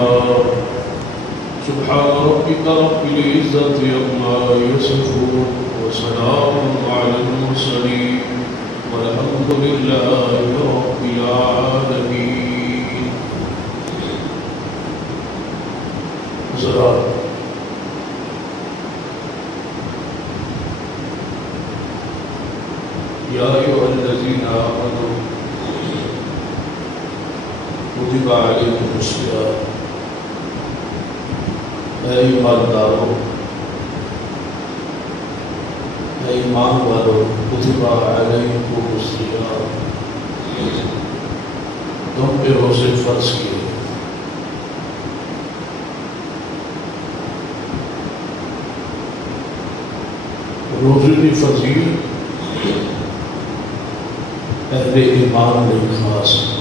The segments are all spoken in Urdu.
النار سبحان ربك رب العزة عما يصفون وسلام على المرسلين والحمد لله رب العالمين. يا أيها الذين آمنوا كتب عليكم الصيام اے ایمانداروں اے ایمان والوں کتب علیکم الصیام تم پہ روزے فرض کیے. روزے کی فضیلت اہل ایمان میں خاص ہے.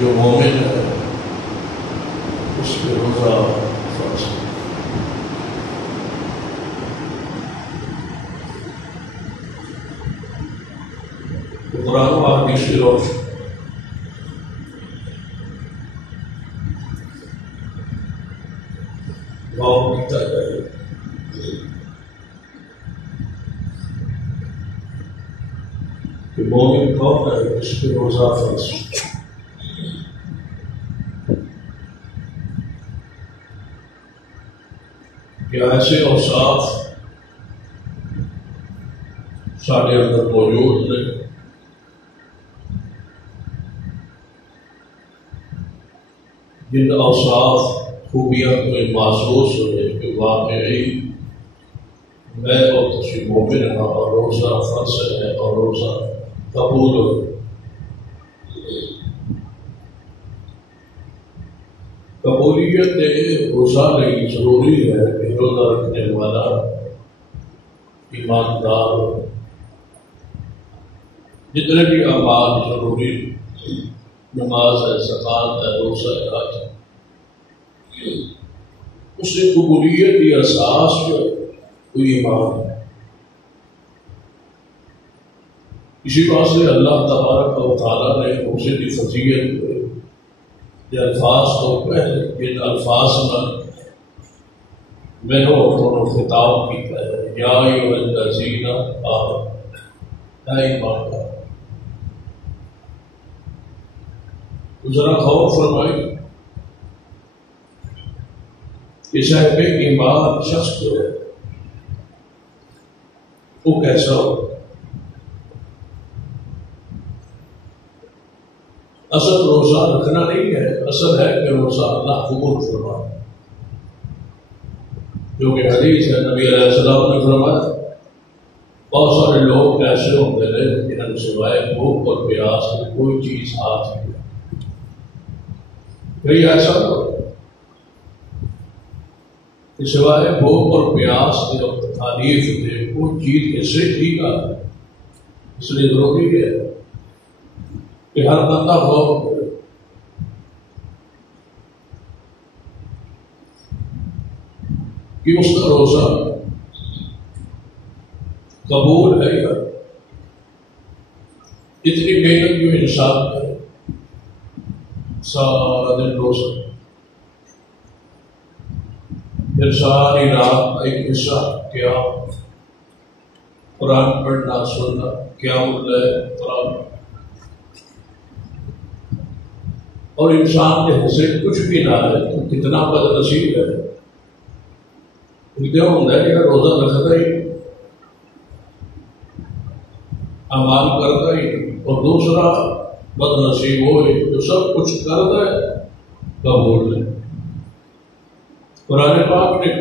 جو مومن ہے اس پہ روزہ فرض ہے. قرآن و حدیث کی روشنی غور کیا جائے کہ مومن کون ہے جس پہ روزہ فرض ہے. کہ ایسے اوصاف سارے اندر موجود ہیں جن اوصاف خوبیاں تمہیں محسوس ہوئے کہ واقعی میں اور تجھے مومن ہوں اور روزہ فرض ہے اور روزہ قبول ہو. قبولیت روزہ نہیں ضروری ہے کہ روزہ رکھنے والا ایماندار ہو. جتنے بھی اعمال ضروری نماز ہے زکوٰۃ ہے روزہ ہے حج ہے اس سے قبولیت کی اساس جو کوئی ایمان ہے. اسی واسطے اللہ تبارک و تعالیٰ نے روزے کی فضیلت یہ الفاظ تو پہلے ان الفاظ میں دونوں خطاب کیتا ہے. یا ایھا الذین آمنوا اے ایماندار. ذرا غور فرمائیں کہ صاحب ایمان شخص جو ہے وہ کیسا ہو. اصل روزہ رکھنا نہیں ہے، اصل ہے کہ روزہ اللہ قبول فرمائے. جو کہ حدیث ہے نبی علیہ السلام نے فرمایا بہت سارے لوگ ایسے ہوتے ہیں جنہوں نے سوائے بھوک اور پیاس میں کوئی چیز ہاتھ نہیں ہے. کئی ایسا ہو کہ سوائے بھوک اور پیاس کے اور تعریف میں کوئی چیز اس سے ٹھیک آ. اس لیے ضروری ہے کہ ہر بندہ غور کرے کہ اس کا روزہ قبول ہے یا اتنی محنت جو انسان کرے سارا دن روزہ پھر ساری رات ایک حصہ کیا قرآن پڑھنا سننا کیا قرآن اور انسان کے حصے کچھ بھی نہ ہے تو کتنا بد نصیب ہے. کیا ہوتا ہے کہ روزہ رکھتا ہی اعمال کرتا ہی اور دوسرا بد نصیب ہوئے جو سب کچھ کرتا ہے قبول ہے. قرآن پاک نے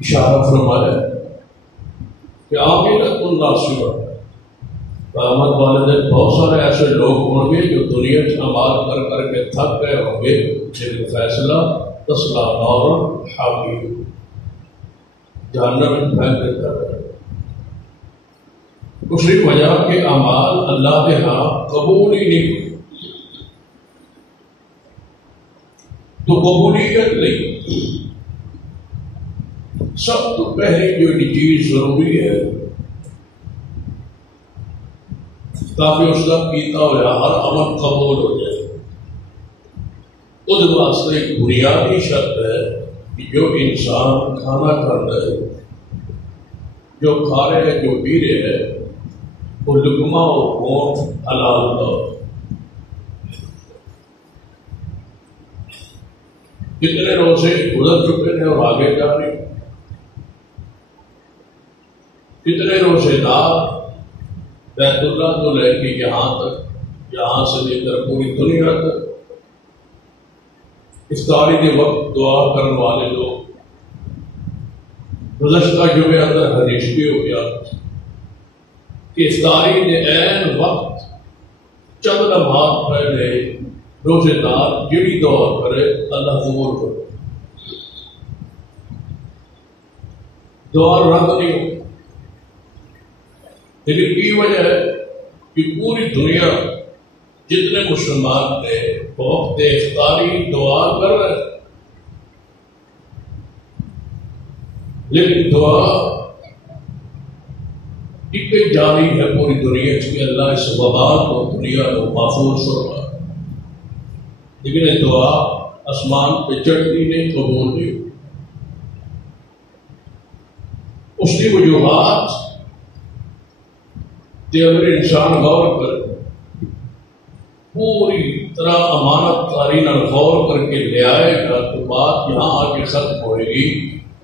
اشارہ فرمایا کہ عاملۃ ناصبہ قیامت والے دن بہت سارے ایسے لوگ ہوں گے جو دنیا میں اعمال کر کر کے تھک گئے ہوں گے جن کا فیصلہ تصلیٰ نارا حامیہ جہنم میں پھینک دیتا ہے. دوسری وجہ کہ اعمال اللہ کے ہاں قبول ہی نہیں ہوئی. تو قبولیت نہیں سب تو پہلے جو چیز ضروری ہے تاکہ اس کا کیتا ہوا ہر عمل قبول ہو جائے۔ اس واسطے ایک بنیادی شرط ہے کہ جو انسان کھانا کھاتا ہے، جو کھا رہے ہیں، جو پی رہے ہیں، وہ لقمہ اور ہونٹ حلال کا ہو۔ کتنے روزے گزر چکے ہیں اور آگے جا رہے ہیں، کتنے روزے دار بیت اللہ تو لے کے یہاں تک، یہاں سے لے کر پوری دنیا تک افطاری کے وقت دعا کرنے والے لوگ۔ گزشتہ جمعے اندر حدیث بھی ہو گیا کہ افطاری کے عین وقت چند لمحات پہلے روزے دار جڑی دعا کرے اللہ قبول کرے، دعا رد نہیں ہو۔ لیکن کی وجہ ہے کہ پوری دنیا جتنے مسلمان تھے وقت افطاری دعا کر رہے، لیکن دعا ایک جاری ہے پوری دنیا کہ اللہ اس وبا کو دنیا کو محفوظ فرمائے، لیکن یہ دعا آسمان پہ چڑھتی نہیں، قبول نہیں ہوئی۔ اس کی وجوہات کہ اگر انسان غور کرے، پوری طرح امانت کاری نہ غور کر کے لے آئے گا تو بات یہاں آ کے ختم ہوئے گی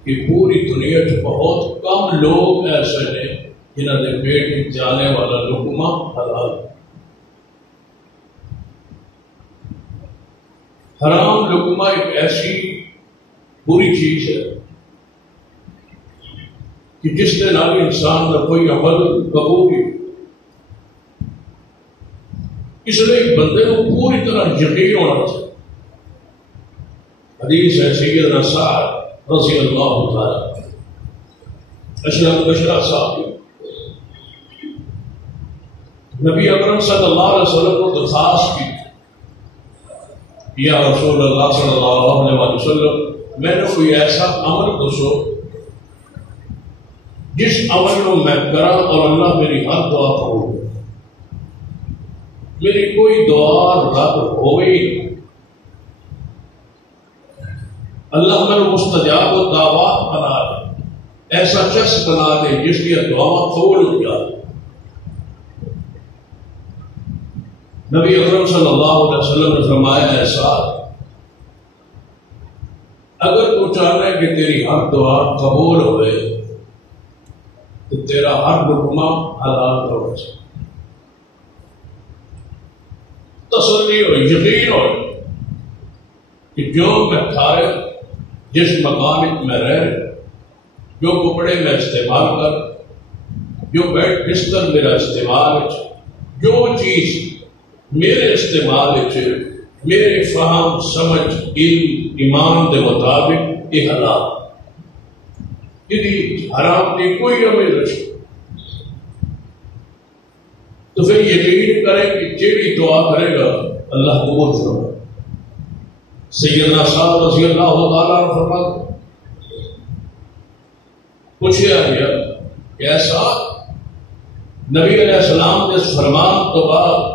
کہ پوری دنیا میں بہت کم لوگ ایسے ہیں جنہوں نے پیٹ میں جانے والا لقمہ حلال۔ حرام لقمہ ایک ایسی بری چیز ہے کہ جس کے نال انسان کا کوئی عمل قبول نہیں۔ اس لیے بندے کو پوری طرح یقین ہونا چاہیے۔ حدیث ہے سیدنا سعد رضی اللہ تعالی اشرف بشرا صاحب، نبی اکرم صلی اللہ علیہ وسلم کو درخواست کی، یا رسول اللہ صلی اللہ علیہ وسلم میں نے کوئی ایسا عمل دسو جس عمل کو میں کرا اور اللہ میری ہر دعا قبول کرے، میری کوئی دعا رد ہوئی، اللہ میں مستجاب و دعوات بنا دے، ایسا شخص بنا دے جس کی دعا قبول ہو جائے۔ نبی اکرم صلی اللہ علیہ وسلم نے فرمایا ایسا اگر تو چاہتا ہے کہ تیری ہر دعا قبول ہوئے تو تیرا ہر لقمہ حلال ہونا چاہیے، تسلی ہو، یقین ہو کہ جو میں کھائے، جس مقام میں رہ، جو کپڑے میں استعمال کر، جو بیڈ بستر میرا استعمال، جو چیز میرے استعمال میرے فہم سمجھ علم ایمان کے مطابق یہ حلال، یعنی حرام کی کوئی عمل نہیں، تو پھر یقین کریں کہ جیڑی دعا کرے گا اللہ قبول فرمائے۔ سیدنا صاحب رضی اللہ تعالیٰ عنہ فرماتے، پوچھا گیا کہ ایسا نبی علیہ السلام کے فرمان تو بعد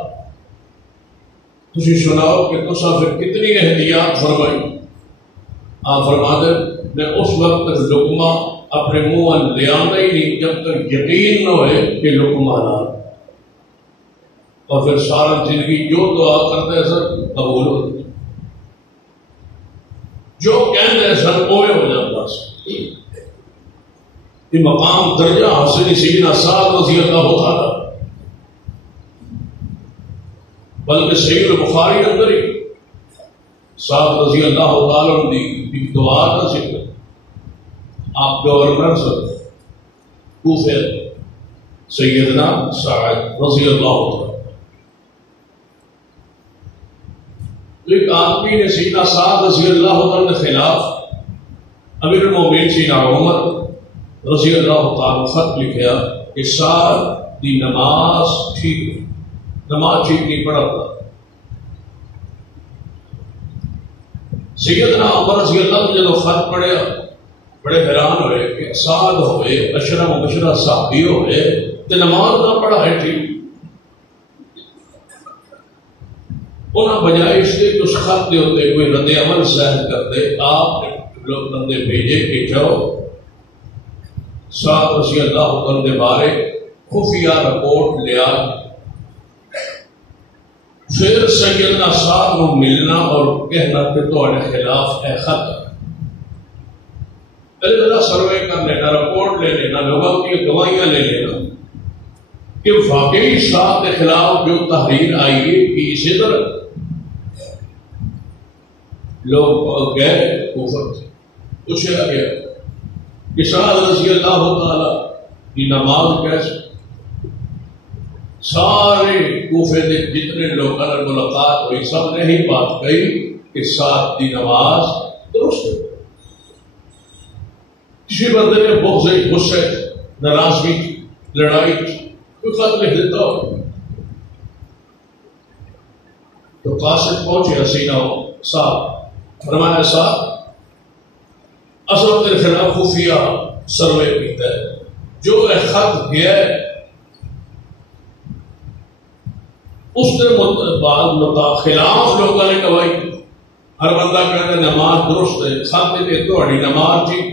تسی سناؤ کہ تسا پھر کتنی احتیاط فرمائی؟ آپ فرماتے میں اس وقت تک لقمہ اپنے منہ لے آنا ہی نہیں جب تک یقین نہ ہوئے کہ لقمہ حلال، اور پھر سارا زندگی جو دعا کرتے ہیں سر قبول ہوتی، جو کہتے ہیں سر اوے ہو جاتا ہے۔ یہ مقام درجہ حاصل سیدنا سعد رضی اللہ تعالیٰ، بلکہ صحیح البخاری اندر ہی سعد رضی اللہ تعالیٰ کی دعا کا ذکر، آپ گورنر سر کوفہ سیدنا سعد رضی اللہ تعالیٰ، ایک آدمی نے سیدنا سعد رضی اللہ تعالیٰ کے خلاف امیر المومنین سیدنا عمر رضی اللہ تعالیٰ خط لکھا کہ سعد دی نماز ٹھیک ہے، نماز ٹھیک نہیں پڑھا۔ سیدنا عمر رضی اللہ نے جب خط پڑھا بڑے حیران ہوئے کہ سعد ہوئے، اشرف مبشرہ صحابی ہوئے تو نماز نہ پڑھا ہے ٹھیک، انہیں بجائے اس کے اس خط کے ہوتے کوئی رد عمل ظاہر کرتے، آپ لوگ بندے بھیجے کہ جاؤ سعد رضی اللہ عنہ کے بارے خفیہ رپورٹ لیا، پھر سیدنا سعد کو ملنا اور کہنا کہ تمہارے خلاف ہے خط، ذرا سروے کر لینا، رپورٹ لے لینا، لوگوں کی گواہیاں لے لینا کہ واقعی سعد کے خلاف جو تحریر آئی ہے کہ اسی طرح لوگ گئے کوفہ سے، پوچھا گیا کہ سعد رضی اللہ تعالی کی نماز کیسے؟ سارے کوفے کے جتنے لوگوں نے ملاقات ہوئی سب نے ہی بات کہی کہ سعد کی نماز درست ہے۔ کسی بندے نے بغض، غصے، ناراضگی، لڑائی کوئی خط لکھ دیتا ہو تو قاصد پہنچے حسینہ صاحب، فرمایا صاحب اصل تیرے خلاف خفیہ سروے کیتا ہے، جو خط گیا ہے اس کے بعد خلاف لوگوں نے گواہی، ہر بندہ کہتا ہے نماز درست ہے، خط دے تھوڑی نماز ٹھیک،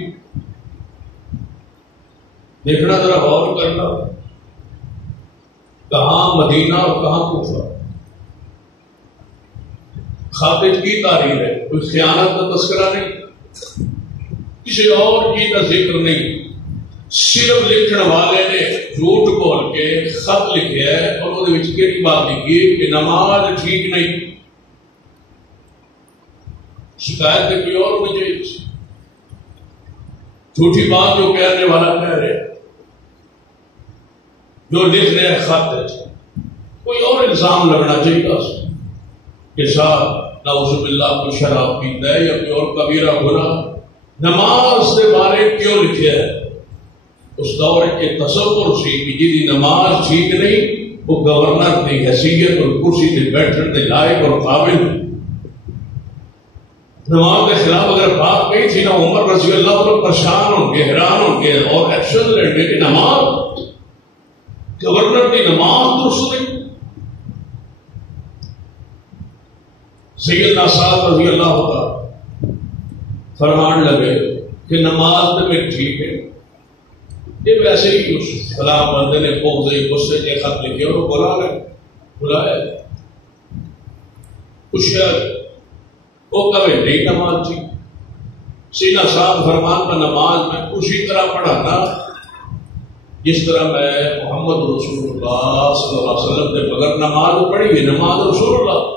دیکھنا ذرا غور کرنا کہاں مدینہ اور کہاں کوفہ، خاطب کی تاریخ ہے، کوئی خیانت کا تذکرہ نہیں، کسی اور کی کا ذکر نہیں، صرف لکھن والے نے جھوٹ بول کے خط لکھا ہے اور وہ کہڑی بات لکھی ہے کہ نماز ٹھیک نہیں، شکایت ہے کوئی اور مجھے جھوٹی بات جو کہنے والا کہہ رہے جو لکھ رہے ہیں خط ہے، کوئی اور الزام لگنا چاہیے کہ صاحب نعوذ باللہ کوئی شراب پیتا ہے یا کوئی اور کبیرہ گناہ، نماز کے بارے کیوں لکھا ہے؟ اس دور کے تصور سی کہ جی نماز ٹھیک نہیں وہ گورنر کی حیثیت اور کرسی سے بیٹھنے کے لائق اور قابل، نماز کے خلاف اگر بات کہی تھی نا عمر رضی اللہ عنہ پریشان ہوں گے، حیران ہوں گے اور ایکشن لیں گے کہ نماز گورنر کی نماز درست نہیں۔ سیدنا سعد رضی اللہ عنہ فرمان لگے کہ نماز میں ٹھیک ہے، یہ ویسے ہی اس فلاں بندے نے بغض غصے کے خط لکھے اور بلایا پوچھا وہ کبھی نہیں نماز تھی، سیدنا سعد فرمان کا نماز میں اسی طرح پڑھانا جس طرح میں محمد رسول اللہ صلی اللہ علیہ وسلم نے بغیر نماز پڑھی ہے، نماز رسول اللہ۔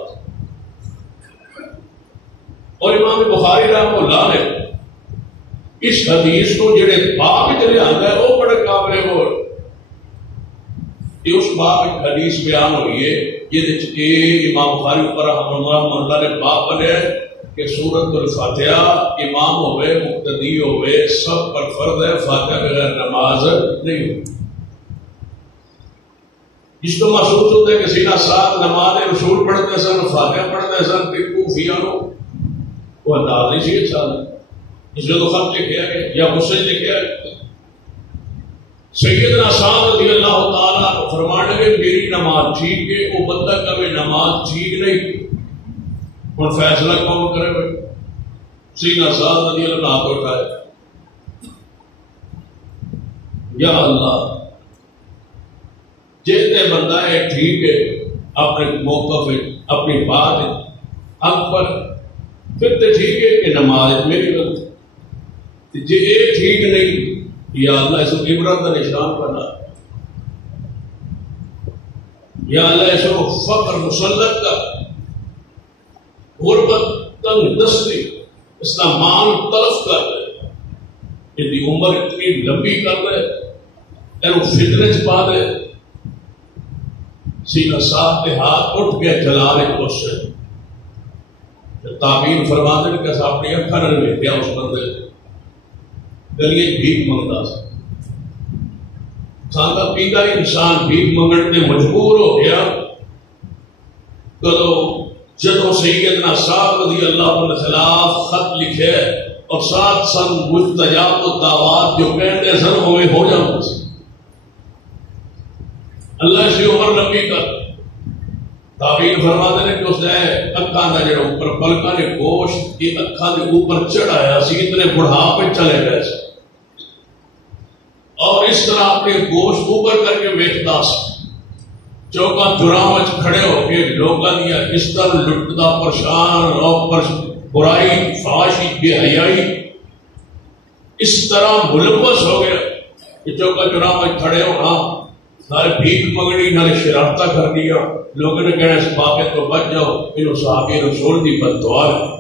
اور امام بخاری رحمہ اللہ نے اس حدیث کو جڑے باب چلے آتا ہے وہ بڑے قابل غور، اس باب حدیث بیان ہوئی ہے یہ امام بخاری رحمہ اللہ نے باب بنایا کہ سورۃ الفاتحہ امام ہوئے مقتدی ہوئے سب پر فرض ہے، فاتحہ بغیر نماز نہیں ہوئی۔ جس کو محسوس ہوتا ہے کہ سیدھا ساتھ نماز رسول پڑھتے سن، فاتحہ پڑھتے سن، کہ کوفیہ لوگ وہ انداز نہیں سی اچھا اس جو تو خط لکھا ہے یا مسجد لکھا ہے۔ سیدنا سعد رضی اللہ تعالیٰ فرمانے میں میری نماز ٹھیک ہے، وہ بندہ کبھی نماز ٹھیک نہیں، اور فیصلہ کون کرے بھائی؟ سیدنا سعد رضی اللہ ہاتھ اٹھائے، یا اللہ جیتے بندہ ہے ٹھیک ہے اپنے موقف اپنی بات حق پر، پھر تو ٹھیک ہے کہ نماز میری غلط، جی یہ ٹھیک نہیں، یا اللہ اس کو عبرت کا نشان بنا، یا اللہ اس کو فقر مسلط کا، غربت تنگ دستی، اس کا مال تلف کر دے، یہ عمر اتنی لمبی کر دے، اینو فتنے چ پا دے۔ سیدھا صاحب کے ہاتھ اٹھ کے جلانے کی کوشش تعبیر فرما دیں کہ اپنی اکھاں نال ویکھیا اس بندے گلیے بھیک منگتا کھانا پیتا انسان بھیک منگن میں مجبور ہو گیا۔ جدو سیدنا سعد رضی اللہ عنہ کے خلاف خط لکھے اور ساتھ سن مستجاب الدعوات جو کہتے سن ہوئے ہو جاتے سے اللہ سے عمر لمبی کر، تعبیر فرماتے ہیں کہ اس نے اکھاں کا جڑا اوپر پلکاں نے گوشت کی اکھاں کے اوپر چڑھایا سی، اتنے بڑھاپے چلے گئے سے، اور اس طرح اپنے گوشت اوپر کر کے ویکھدا سی، چوکاں چوراں کھڑے ہو کے لوگاں دیا اس طرح لٹدا پریشان اور برائی فحاشی بے حیائی اس طرح ملوث ہو گیا کہ چوکا چوراں کھڑے ہونا، نہ بھیک منگنی نہ شرارتہ کر دیا، لوگوں نے کہنا اس واقعے تو بچ جاؤ، انہوں صحابی رسول دی بد دعا ہے۔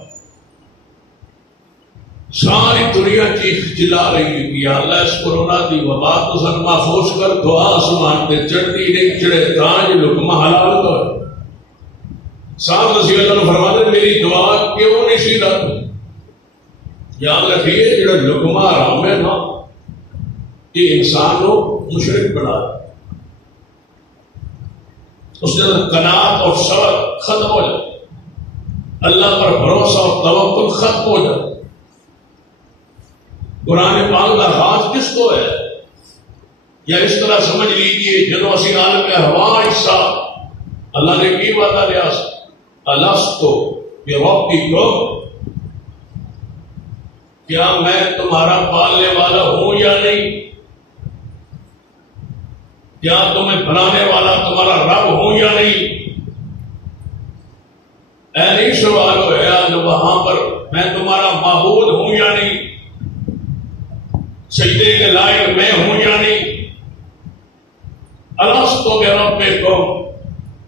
ساری دنیا چیخ چلا رہی ہے کہ یا اللہ اس کورونا دی وبا تو سن محفوظ کر، دعا آسمان تے چڑھتی نہیں چڑھے تاج لقمہ حلال تو ہے۔ صاحب رضی اللہ عنہ فرماتے میری دعا کیوں نہیں سی رات، یاد رکھیے جڑا لقمہ حرام ہے نا یہ انسان کو مشرک بنا ہے، اس کے اندر قناعت اور صبر ختم ہو جائے، اللہ پر بھروسہ اور توکل ختم ہو جائے۔ قرآن پاک کا ہاتھ کس کو ہے؟ یا اس طرح سمجھ لیجیے جدو اسی عالم ہوا حصہ اللہ نے کی وعدہ لیا الستو بربکم، کیا میں تمہارا پالنے والا ہوں یا نہیں؟ کیا تمہیں بنانے والا تمہارا رب ہوں یا نہیں؟ اے نہیں سوال ہوا وہاں پر میں تمہارا معبود ہوں یا نہیں؟ سجدے کے لائق میں ہوں یا نہیں؟ الستو بربکم،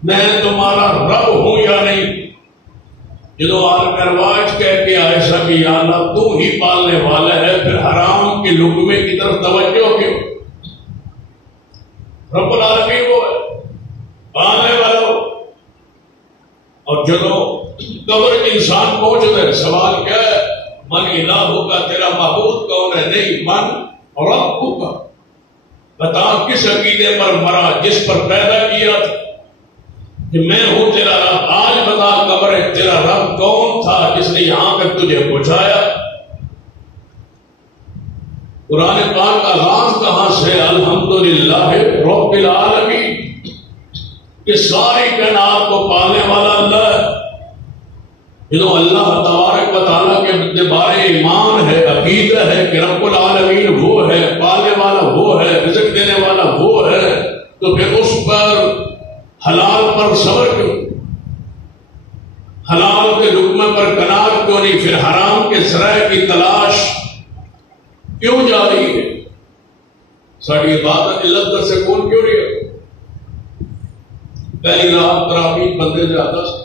میں تمہارا رب ہوں یا نہیں؟ جدو عالم ارواح کہہ کے ایسا کہ یا اللہ تو ہی پالنے والا ہے، پھر حرام کے لقمے کی طرف توجہ کیوں؟ رب العالمین وہ ہے پالنے والا ہو۔ اور جدو قبر انسان پہنچتا ہے سوال کیا ہے؟ من الہ کا، تیرا معبود کون ہے؟ نہیں، من رب کا، بتا کس عقیدے پر مرا جس پر پیدا کیا تھا کہ میں ہوں تیرا رب، آج بتا قبر تیرا رب کون تھا جس نے یہاں تک تجھے پہنچایا؟ قرآن پاک کا آغاز کہاں سے؟ الحمدللہ رب العالمین، کہ ساری کائنات کو پالنے والا اللہ ہے۔ جو اللہ تبارک و تعالیٰ کے بارے ایمان ہے، عقیدہ ہے کہ رب العالمین وہ ہے، پالنے والا وہ ہے، رزق دینے والا وہ ہے، تو پھر اس پر حلال پر صبر کیوں؟ حلال کے لقمے پر قناعت کیوں نہیں؟ پھر حرام کے ذرائع کی تلاش کیوں جاری ہے؟ ساری عبادت لذت سے کون کیوں نہیں ہے؟ پہلی رات تراویح بندے زیادہ سے،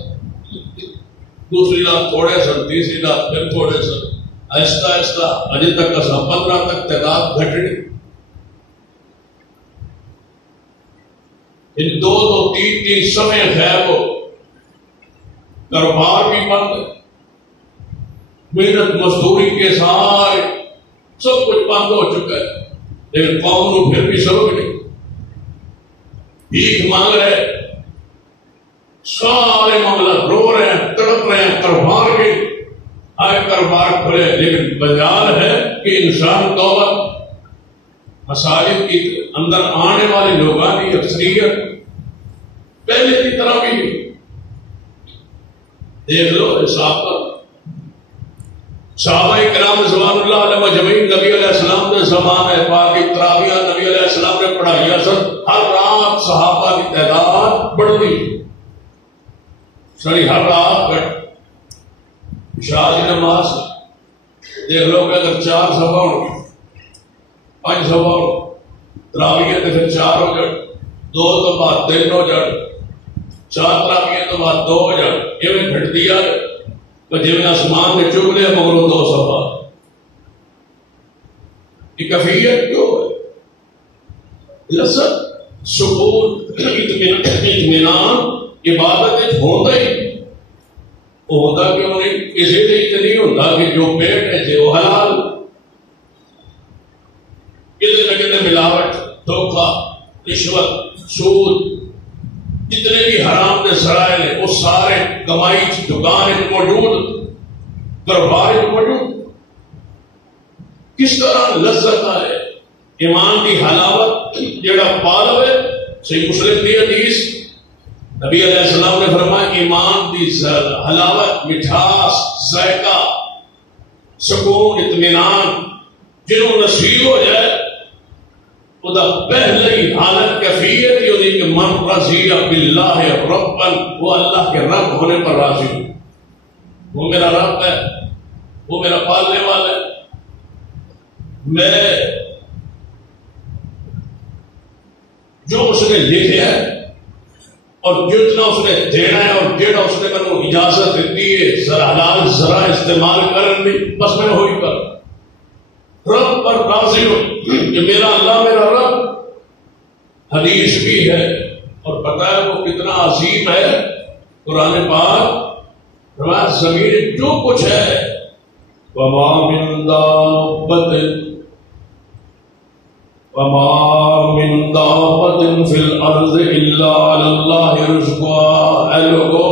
دوسری رات تھوڑے سن، تیسری رات پھر تھوڑے سن، آہستہ آہستہ اجے تک 15 تک تعداد گھٹنی۔ ان 2 3 سمے غائب ہو، کاروبار بھی بند، محنت مزدوری کے سارے سب کچھ بند ہو چکا ہے، لیکن قوم کو پھر بھی سبق نہیں، بھیک مانگ رہے، سارے معاملہ رو رہے ہیں، تڑپ رہے ہیں، کاروبار کے آئے کاروبار کھلے، لیکن بجال ہے کہ انسان توبہ مساجد کے اندر آنے والے لوگوں کی اکثریت پہلے کی طرح بھی دیکھ لو حساب پر۔ صحابہ کرام رضوان اللہ علیہ مجمعین نبی علیہ السلام کے زمانے پاک تراویح نبی علیہ السلام نے پڑھائی، ہر رات صحابہ کی تعداد بڑھتی، ساری ہر رات عشاء کی نماز دیکھ لو کہ اگر 4 صفحہ ہو 5 صفحہ ہو تراویح تو پھر 4 ہو جائے، 2 تو بعد 3 ہو جائے، 4 تراویح تو بعد 2 ہو جائے، یہ میں گھٹ دیا تو جی میں آسمان کے چگلے مغرو 2 صفحہ، یہ کفیت کیوں ہے؟ لذت، سکون، اطمینان عبادت ہوتا ہی وہ ہوتا کیوں نہیں؟ کسی طریقے نہیں ہوتا کہ جو پیٹ ہے جو حلال، کسی نہ کسی ملاوٹ، دھوکہ، رشوت، سود، جتنے بھی حرام کے ذرائع ہیں وہ سارے کمائی دکان موجود، کاروبار موجود۔ کس طرح لذت آئے؟ ایمان کی حلاوت جڑا پالوے، صحیح مسلم کی حدیث نبی علیہ السلام نے فرمایا ایمان دی حلاوت، مٹھاس، ذائقہ، سکون، اطمینان جنہوں نصیب ہو جائے خدا پہلے ہی حالت کیفیت ہی ہوتی کہ من رضی باللہ ربا، وہ اللہ کے رب ہونے پر راضی ہو، وہ میرا رب ہے، وہ میرا پالنے والا ہے، میں جو اس نے لکھا ہے اور جتنا اس نے دینا ہے اور جیڑا اس نے میں اجازت دیتی ہے ذرا حلال ذرا استعمال کرنے دی، بس میں ہوئی کر رب پر راضی ہوں کہ میرا اللہ میرا رب۔ حدیث بھی ہے اور پتہ ہے وہ کتنا عظیم ہے، قرآن پاک ہمارا زمین جو کچھ ہے وما من دابۃ فی الارض الا علی اللہ رزقها، اے لوگوں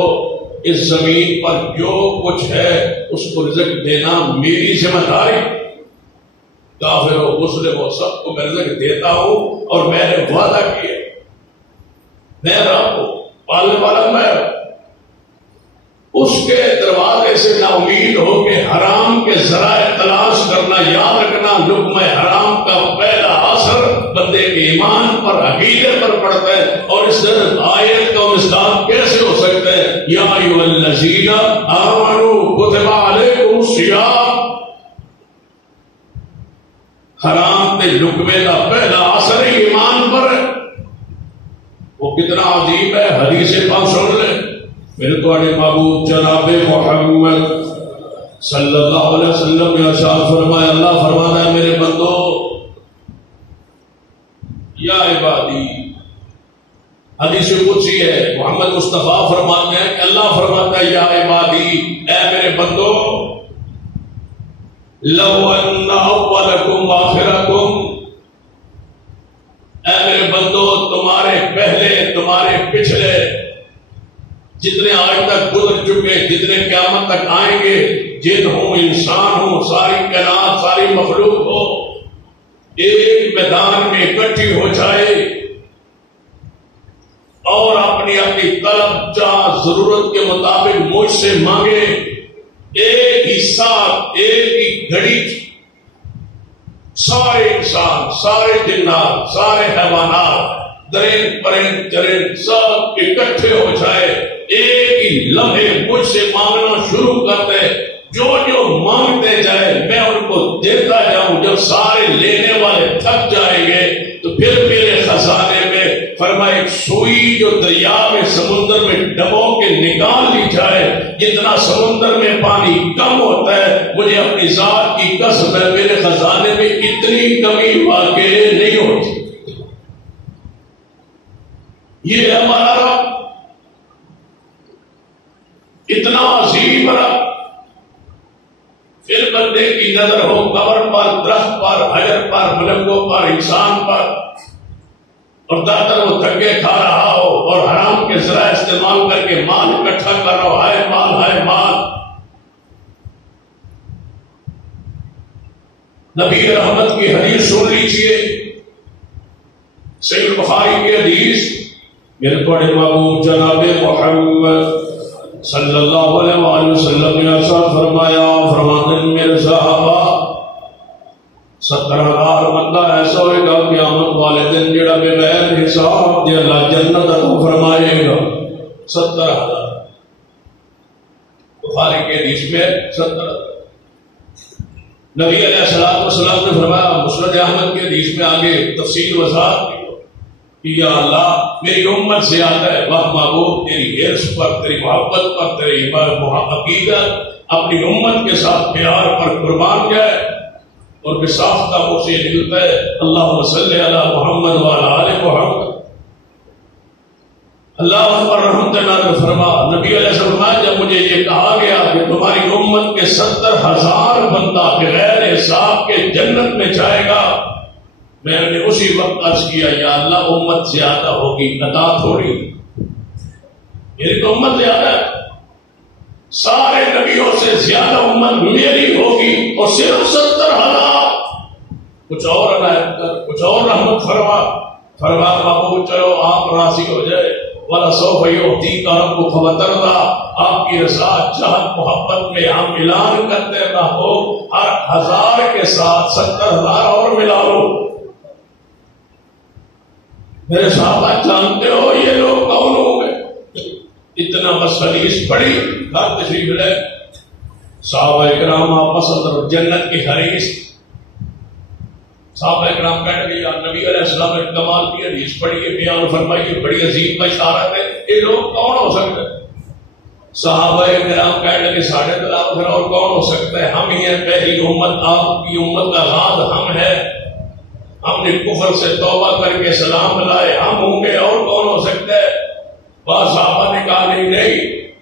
اس زمین پر جو کچھ ہے اس کو رزق دینا میری ذمہ داری، کافر ہو مسلم ہو سب کو میں رزق دیتا ہوں اور میں نے وعدہ کیا میں رب ہوں، پالنے والا میں ہوں۔ اس کے دروازے سے نا امید ہو کے حرام کے ذرائع تلاش کرنا، یاد رکھنا لقمہ حرام کا پہلا اثر بندے کے ایمان پر عقیدے پر پڑتا ہے، اور اس آیت کا مصداق کیسے ہو سکتا ہے؟ یا ایھا الذین آمنوا کتب علیکم الصیام، حرام کے لقمے کا پہلا اثر ہی ایمان پر ہے، وہ کتنا عظیم ہے۔ حدیث پاک سن لیں، میرے تواڈے محبوب جناب محمد صلی اللہ علیہ وسلم نے ارشاد فرمایا، اللہ فرماتا ہے میرے بندو یا عبادی، حدیث قدسی ہے، محمد مصطفیٰ فرماتے ہیں کہ اللہ فرماتا ہے یا عبادی، اے میرے بندو، لو ان اولکم واخرکم، اے میرے بندو تمہارے پہلے تمہارے پچھلے جتنے آج تک گزر چکے، جتنے قیامت تک آئیں گے، جن ہوں انسان ہوں، ساری کائنات ساری مخلوق ہو، ایک میدان میں اکٹھی ہو جائے اور اپنی اپنی طلب چاہ ضرورت کے مطابق مجھ سے مانگے، ایک ہی ساتھ ایک ہی گھڑی سارے انسان، سارے جنات، سارے حیوانات، درند پرند چرند سب اکٹھے ہو جائے، ایک ہی لمحے مجھ سے مانگنا شروع کر دے، جو جو مانگتے جائے میں ان کو دیتا جاؤں، جب سارے لینے والے تھک جائیں گے تو پھر میرے خزانے میں فرمائے ایک سوئی جو دریا میں سمندر میں ڈبو کے نکال لی جائے، جتنا سمندر میں پانی کم ہوتا ہے، مجھے اپنی ذات کی قسم ہے میرے خزانے میں اتنی کمی واقع نہیں ہوتی۔ یہ ہے ہمارا رب، اتنا عظیم رب۔ پھر بندے کی نظر ہو قبر پر، درخت پر، حجر پر، ملنگوں پر، انسان پر، اور داتر وہ دھکے کھا رہا ہو اور حرام کے ذرائع استعمال کر کے مال اکٹھا کر رہا ہو، ہائے مال ہائے مال۔ نبی رحمت کی حدیث سن لیجیے، صحیح بخاری کی حدیث، میرے بڑے محبوب جناب محمد صلی اللہ علیہ وآلہ وسلم نے ارشاد فرمایا، فرماتے ہیں میرے صحابہ 70,000 بندہ ایسا ہوئے گا قیامت والے دن جڑا بغیر حساب دے اللہ جنت عطا فرمائے گا۔ 70,000 بخاری کے حدیث میں 70,000۔ نبی علیہ السلام نے فرمایا، مسند احمد کے حدیث میں آگے تفصیل وضاحت کہ یا اللہ میری امت زیادہ ہے، واہ محبوب تیری حرص پر، تیری محبت پر، تیری عقیدت اپنی امت کے ساتھ پیار پر قربان جائے، اور بساختہ منہ سے نکلتا ہے اللہم صلی علی محمد وعلی آل محمد۔ اللہ پر رحمت نازل فرما۔ نبی علیہ السلام جب مجھے یہ کہا گیا کہ تمہاری امت کے 70,000 بندہ بغیر حساب کے جنت میں جائے گا، میں نے اسی وقت عرض کیا یا اللہ امت زیادہ ہوگی عطا تھوڑی، میری تو امت زیادہ ہے، سارے نبیوں سے زیادہ امت میری ہوگی، اور صرف 70,000۔ کچھ اور عنایت کر، کچھ اور رحمت فرما، فرما بابو چلو آپ راضی ہو جائے، وَلَسَوْفَ يُعْطِيكَ رَبُّكَ فَتَرْضَىٰ، آپ کی رضا چاہت محبت میں ہم اعلان کرتے ہیں محبوب ہر 1000 کے ساتھ 70,000 اور ملا لو۔ میرے صحابہ جانتے ہو یہ لوگ کون ہوں گے؟ اتنا بس حدیث پڑھی گھر تشریف لے صحابہ اکرام آپس اندر جنت کی حدیث، صحابہ اکرام کہنے لگے یا نبی علیہ السلام نے کمال کی حدیث پڑھی ہے، بیان فرمائی، بڑی عظیم بشارت ہے، یہ لوگ کون ہو سکتے ہیں؟ صحابہ اکرام کہنے لگے ساڑھے علاوہ پھر اور کون ہو سکتا ہے؟ ہم ہی ہیں پہلی امت، آپ کی امت کا غاد ہم ہے، ہم نے کفر سے توبہ کر کے سلام لائے، ہم ہوں گے، اور کون ہو سکتا ہے؟ بعض صحابہ نے کہا نہیں،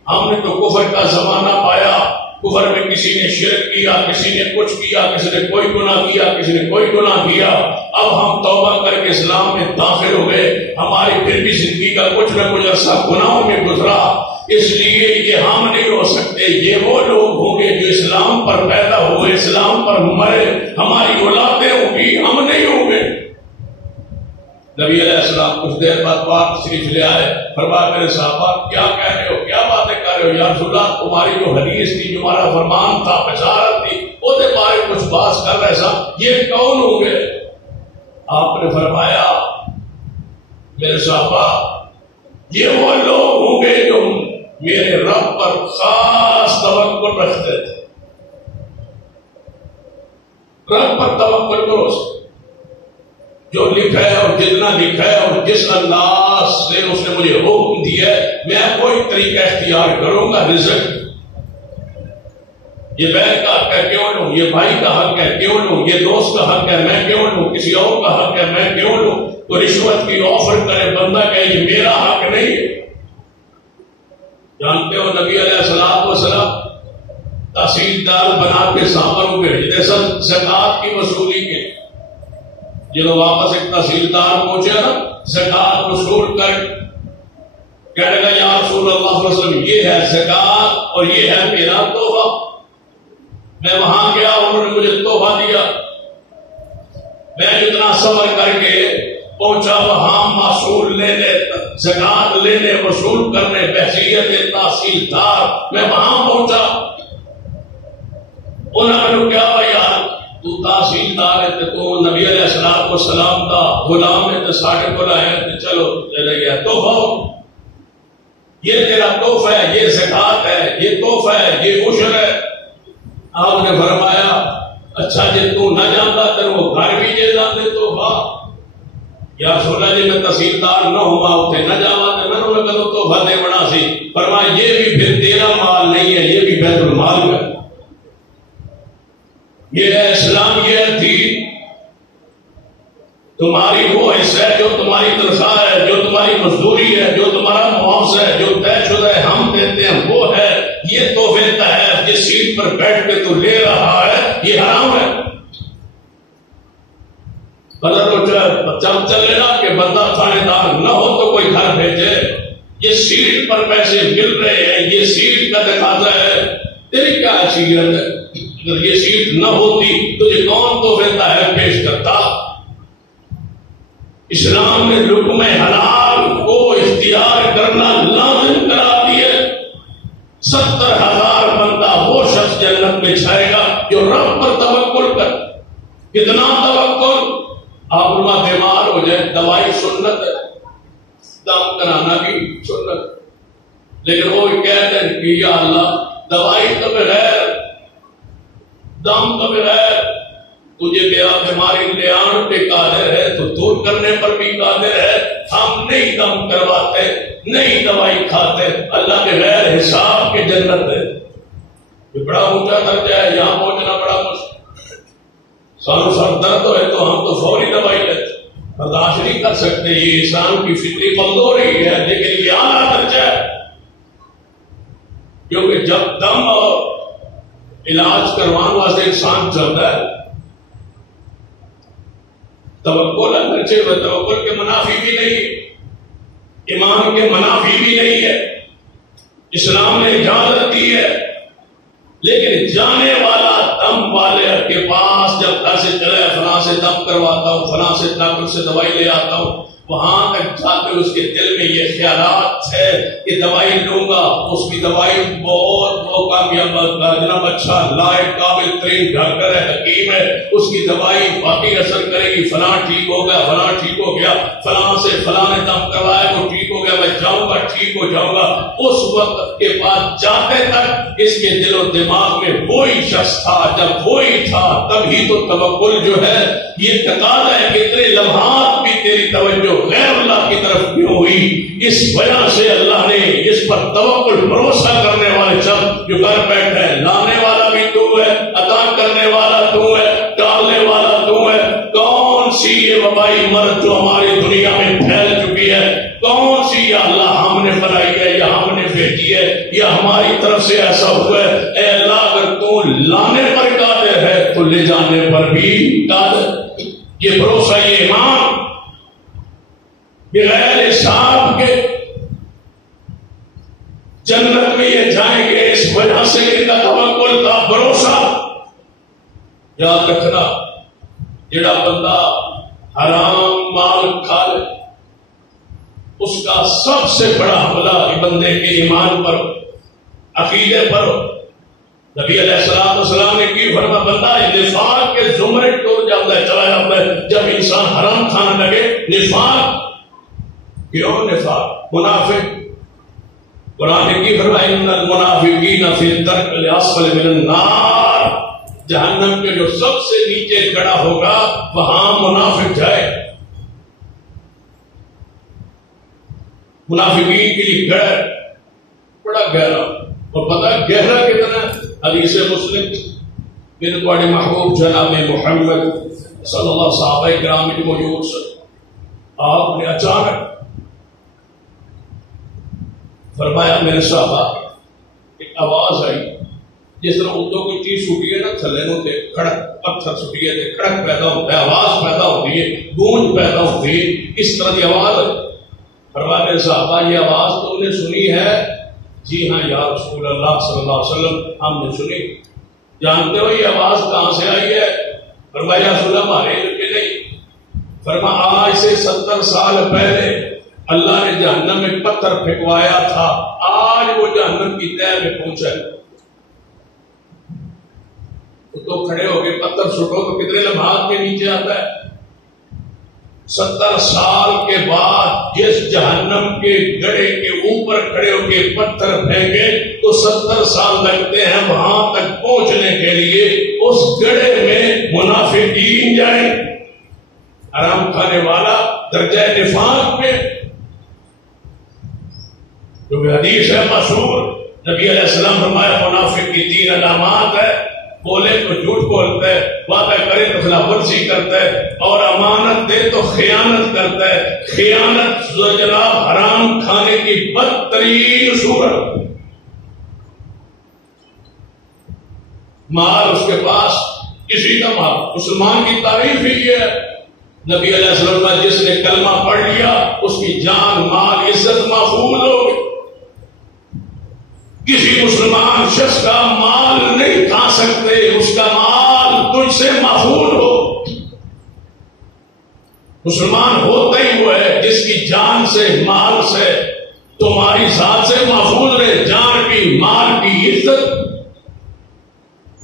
ہم نے تو کفر کا زمانہ پایا، کفر میں کسی نے شرک کیا، کسی نے کچھ کیا، کسی نے کوئی گناہ کیا، کسی نے کوئی گناہ کیا، اب ہم توبہ کر کے اسلام میں داخل ہوئے، ہماری پھر بھی زندگی کا کچھ نہ کچھ عرصہ گناہوں میں گزرا، اس لیے یہ ہم نہیں ہو سکتے، یہ وہ لوگ ہوں گے جو اسلام پر پیدا ہوئے، اسلام پر مرے، ہماری اولادیں ہوں گی، ہم نہیں ہوں گے۔ نبی علیہ السلام کچھ دیر بعد بات تشریف لے آئے، فرمایا میرے صحابہ کیا کہہ رہے ہو، کیا باتیں کر رہے ہو؟ یا رسول اللہ تمہاری جو حدیث تھی، جو ہمارا فرمان تھا، بشارت تھی، وہ دے بارے کچھ بات کر رہے سا، یہ کون ہوں گے؟ آپ نے فرمایا میرے صحابہ یہ وہ لوگ ہوں گے جو میرے رب پر خاص توکل رکھتے تھے۔ رب پر توکل کرو، جو لکھا ہے اور جتنا لکھا ہے اور جس انداز سے اس نے مجھے حکم دیا ہے میں کوئی طریقہ اختیار کروں گا، رزق یہ بہن کا حق ہے کیوں لوں، یہ بھائی کا حق ہے کیوں لوں، یہ دوست کا حق ہے میں کیوں لوں، کسی اور کا حق ہے میں کیوں لوں؟ تو رشوت کی آفر کرے بندہ کہ یہ میرا حق نہیں ہے۔ جانتے ہو نبی علیہ السلام تحصیلدار بنا کے صحابہ کے بھیجتے سب زکات کی وصولی کے، جب واپس ایک تحصیلدار پہنچے نا زکات وصول کر کہنے لگا یا رسول اللہ صلی اللہ علیہ وسلم یہ ہے زکات اور یہ ہے میرا تحفہ۔ میں وہاں گیا، انہوں نے مجھے تحفہ دیا، میں جتنا صبر کر کے پہنچا وہاں محصول لینے، زکات لینے، وصول کرنے بحیثیت تحصیلدار میں وہاں پہنچا، انہوں نے کیا یار تو تحصیلدار ہے تو نبی علیہ السلام کا غلام ہے تو ساڑھے بلائے تو چلو چلے گیا تحفہ، یہ تیرا تحفہ ہے، یہ زکات ہے، یہ تحفہ ہے، یہ عشر ہے۔ آپ نے فرمایا اچھا جی تو نہ جانتا تیرے وہ گھر بھی دے جاتے تحفہ، یا رسول اللہ جی میں تحصیلدار نہ ہوا اتنے نہ جاوا تو میں نے کہا تحفہ دے بنا سی، فرمایا یہ بھی پھر تیرا مال نہیں ہے، یہ بھی بیت المال ہے، یہ ہے اسلام، یہ تھی تمہاری وہ حصہ ہے جو تمہاری تنخواہ ہے، جو تمہاری مزدوری ہے، جو تمہارا معاوضہ ہے، جو طے شدہ ہے ہم دیتے ہیں وہ ہے، یہ تحفے تحائف جس سیٹ پر بیٹھ کے تو لے رہا ہے یہ حرام ہے۔ پتہ تو جب چلے نا کہ بندہ تھانے دار نہ ہو تو کوئی گھر بھیجے، یہ سیٹ پر پیسے مل رہے ہیں، یہ سیٹ کا تقاضا ہے، تیری کیا حیثیت ہے؟ اگر یہ سیٹ نہ ہوتی تو یہ کون تحفے تحائف پیش کرتا؟ اسلام نے لقم حلال کو اختیار کرنا لازم کرا دیا، 70,000 بندہ وہ شخص جنت میں جائے گا جو رب پر توکل کر۔ کتنا توکل؟ آپ بیمار ہو جائے دوائی سنت ہے، دم کرانا بھی سنت، لیکن وہ کہتے ہیں کہ یا اللہ دوائی تو بغیر، دم تو بغیر، تجھے بیماری لے آن پہ قادر ہے تو دور کرنے پر بھی قادر ہے، ہم نہیں دم کرواتے، نہیں دوائی کھاتے، اللہ کے غیر حساب کے جنت ہے۔ یہ بڑا اونچا درجہ ہے، یہاں پہنچنا بڑا مشکل، سانو سر درد ہوئے تو ہم تو فوری دوائی لیتے، برداشت نہیں کر سکتے، یہ انسان کی فطری کمزوری ہے، لیکن یہ اعلیٰ درجہ ہے، کیونکہ جب دم اور علاج کروانے واسطے انسان چلتا ہے، توکل اگرچہ وہ توکل کے منافی بھی نہیں ہے، ایمان کے منافی بھی نہیں ہے، اسلام نے اجازت دی ہے، لیکن جانے والا دم والے کے پاس پاس جب گھر سے چلے فلاں سے دم کرواتا ہوں، فلاں سے ڈاکٹر سے دوائی لے آتا ہوں، وہاں تک جاتے اس کے دل میں یہ خیالات ہے کہ دوائی لوں گا، اس کی دوائی بہت کامیاب، جناب اچھا لائق قابل ترین ڈاکٹر ہے، حکیم ہے، اس کی دوائی باقی اثر کرے گی، فلاں ٹھیک ہو گیا، فلاں ٹھیک ہو گیا، فلاں سے فلاں نے دم کروایا وہ ٹھیک ہو گیا، میں جاؤں گا ٹھیک ہو جاؤں گا۔ اس وقت کے بعد جاتے تک اس کے دل و دماغ میں وہی شخص تھا، جب وہی تھا تبھی تو توکل جو ہے یہ تقاضا ہے کہ اتنے لمحات بھی تیری توجہ غیر اللہ کی طرف کیوں ہوئی؟ اس وجہ سے اللہ نے اس پر توکل بھروسہ کرنے والے شخص جو گھر بیٹھے ہیں، لانے والا بھی تو ہے، عطا کرنے والا تو ہے، ڈالنے والا تو ہے۔ کون سی یہ وبائی مرض جو ہماری دنیا میں پھیل چکی ہے، کون سی یا اللہ ہم نے بنائی ہے یا ہم نے بھیجی ہے یا ہماری طرف سے ایسا ہوا ہے؟ اے اللہ اگر تو لانے پر قادر ہے تو لے جانے پر بھی قادر۔ یہ بھروسہ، یہ ایمان بغیر حساب کے جنت میں یہ جائیں گے، اس وجہ سے ان کا توکل کا بھروسہ۔ یاد رکھنا، جڑا بندہ حرام مال کھا لے اس کا سب سے بڑا حملہ بندے کے ایمان پر، عقیدے پر۔ نبی علیہ السلام نے کی فرما بندہ نفاق کے زمرے ٹوٹ جاتا ہے، چلا جاتا ہے جب انسان حرام کھانے لگے۔ نفاق کیوں؟ نفاق منافق، قرآن نے کی فرمایا ان المنافقین فی الدرک الاسفل من النار، جہنم کے جو سب سے نیچے کھڑا ہوگا وہاں منافق جائے۔ منافقین کے لیے گہرا، بڑا گہرا، اور پتہ گہرا کتنا؟ حدیث مسلم میرے تواڈے محبوب جناب محمد صلی اللہ صحابہ کرام کی موجود سے آپ نے اچانک فرمایا میرے صحابہ ایک آواز آئی، جس طرح اردو کوئی چیز چھوٹی ہے نا تھلے نو تے کھڑک، پتھر چھوٹی ہے تے کھڑک پیدا ہوتا ہے، آواز پیدا ہوتی ہے، گونج پیدا ہوتی ہے، اس طرح کی آواز ہے۔ فرمایا میرے صحابہ یہ آواز تم نے سنی ہے؟ جی ہاں یا رسول اللہ صلی اللہ علیہ وسلم ہم نے سنی۔ جانتے ہو یہ آواز کہاں سے آئی ہے؟ فرمایا رسول اللہ ہمارے علم کے نہیں۔ فرمایا آج سے 70 سال پہلے اللہ نے جہنم میں پتھر پھینکوایا تھا، آج وہ جہنم کی تہہ میں پہنچا ہے۔ تو کھڑے ہو کے پتھر سٹو تو کتنے لمحات کے نیچے آتا ہے؟ 70 سال کے بعد جس جہنم کے گڑھے کے اوپر کھڑے ہو کے پتھر پھینکے تو 70 سال لگتے ہیں وہاں تک پہنچنے کے لیے۔ اس گڑھے میں منافقین جائیں، حرام کھانے والا درجہ نفاق میں، جو کہ حدیث ہے مشہور، نبی علیہ السلام فرمایا منافق کی 3 علامات ہے، بولے تو جھوٹ بولتا ہے، وعدہ کرے تو خلاف ورزی کرتا ہے، اور امانت دے تو خیانت کرتا ہے۔ خیانت جناب حرام کھانے کی بدترین صورت۔ مال اس کے پاس کسی کا مال، مسلمان کی تعریف ہی یہ ہے، نبی علیہ السلام جس نے کلمہ پڑھ لیا اس کی جان مال عزت محفوظ ہو گئی۔ کسی مسلمان شخص کا مال نہیں کھا سکتے، اس کا مال تجھ سے محفوظ ہو۔ مسلمان ہوتا ہی وہ ہے جس کی جان سے، مال سے، تمہاری ذات سے محفوظ رہے، جان کی، مال کی عزت۔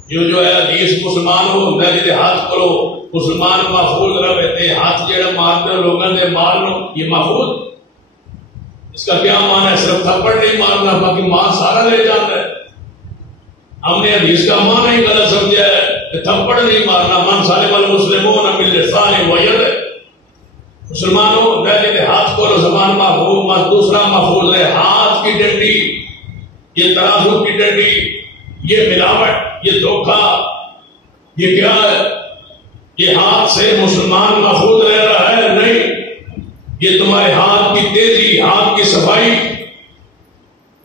جو ہے حدیث مسلمان ہو میرے ہاتھ کرو، مسلمان محفوظ رہتے، ہاتھ جڑا مارتے لوگوں نے مال لو، یہ محفوظ۔ اس کا کیا معنی ہے؟ صرف تھپڑ نہیں مارنا، باقی مال سارا لے جاتا ہے۔ ہم نے حدیث کا معنی ہی غلط سمجھا ہے کہ تھپڑ نہیں مارنا، من سالم المسلمون باللسان وید، مسلمانوں میرے ہاتھ کو زبان محفوظ، دوسرا محفوظ ہے ہاتھ کی ڈنڈی، یہ ترازو کی ڈنڈی، یہ ملاوٹ، یہ دھوکہ، یہ کیا ہے؟ یہ ہاتھ سے مسلمان محفوظ رہ رہا ہے؟ نہیں، یہ تمہارے ہاتھ کی تیزی، ہاتھ کی صفائی،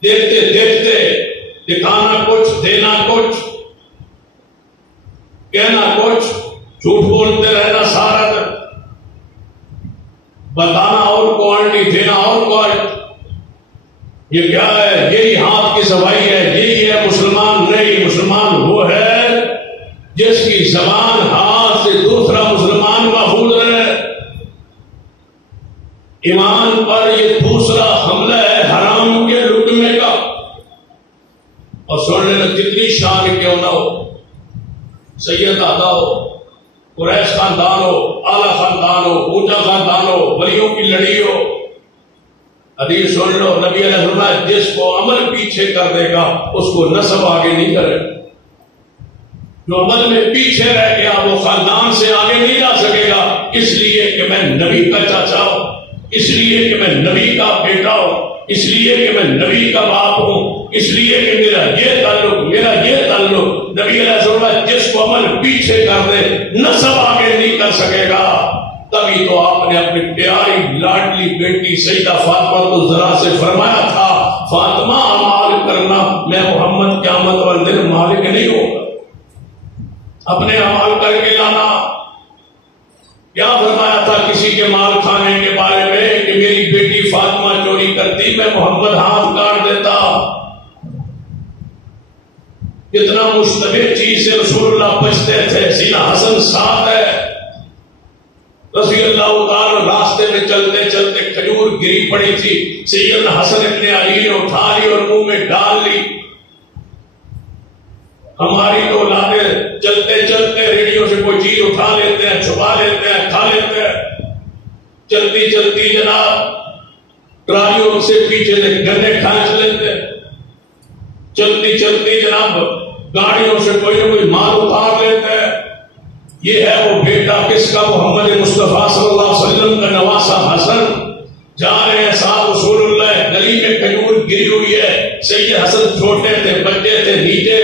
دیکھتے دیکھتے دکھانا کچھ، دینا کچھ، کہنا کچھ، جھوٹ بولتے رہنا سارا دن، بتانا اور کوالٹی، دینا اور کوالٹی، یہ کیا ہے؟ یہی ہاتھ کی صفائی ہے، یہی ہے مسلمان؟ نہیں، مسلمان وہ ہے جس کی زبان ہاتھ ایمان پر یہ دوسرا حملہ ہے حرام کے لٹنے کا. اور سن لینا کتنی شان کیوں نہ ہو، سید آدھا ہو، قریش خاندان ہو، اعلیٰ خاندان ہو، اونچا خاندان ہو، ولیوں کی لڑی ہو، حدیث سن لو نبی علیہ السلام جس کو عمل پیچھے کر دے گا اس کو نسب آگے نہیں کرے. جو عمل میں پیچھے رہ گیا وہ خاندان سے آگے نہیں جا سکے گا، اس لیے کہ میں نبی کا چاچا ہوں، اس لیے کہ میں نبی کا بیٹا ہوں، اس لیے کہ میں نبی کا باپ ہوں، اس لیے کہ میرا یہ تعلق نبی علیہ السلام جس کو عمل پیچھے کر دے نسب آگے نہیں کر سکے گا. تبھی تو آپ نے اپنی پیاری لاڈلی بیٹی سیدہ فاطمہ کو ذرا سے فرمایا تھا فاطمہ اعمال کرنا، میں محمد قیامت والے دن مالک نہیں ہوگا، اپنے اعمال کر کے لانا. کیا فرمایا تھا کسی کے مال کھانے کے بارے میں کہ میری بیٹی فاطمہ چوری کرتی میں محمد ہاتھ کاٹ دیتا. کتنا مشتبہ چیز سے رسول اللہ بچتے تھے. سیدھا حسن ساتھ ہے رضی اللہ تعالی، راستے میں چلتے چلتے کھجور گری پڑی تھی، سیدنا حسن ابن علی نے اٹھا لی اور منہ میں ڈال لی. ہماری تو اولادیں چلتے چلتے ریڈیو سے کوئی چیز اٹھا لیتے ہیں، چھپا لیتے ہیں، کھا لیتے ہیں. چلتی چلتی جناب ٹرالیوں سے پیچھے سے گنے کھانچ لیتے ہیں. چلتی چلتی جناب گاڑیوں سے کوئی نہ کوئی مال اتار لیتے ہیں. یہ ہے وہ بیٹا کس کا؟ محمد مصطفیٰ صلی اللہ علیہ وسلم کا نواسا حسن. جا رہے ہیں صاحب رسول اللہ، گلی میں کھجور گری ہوئی ہے. سید حسن چھوٹے تھے، بچے تھے، نیچے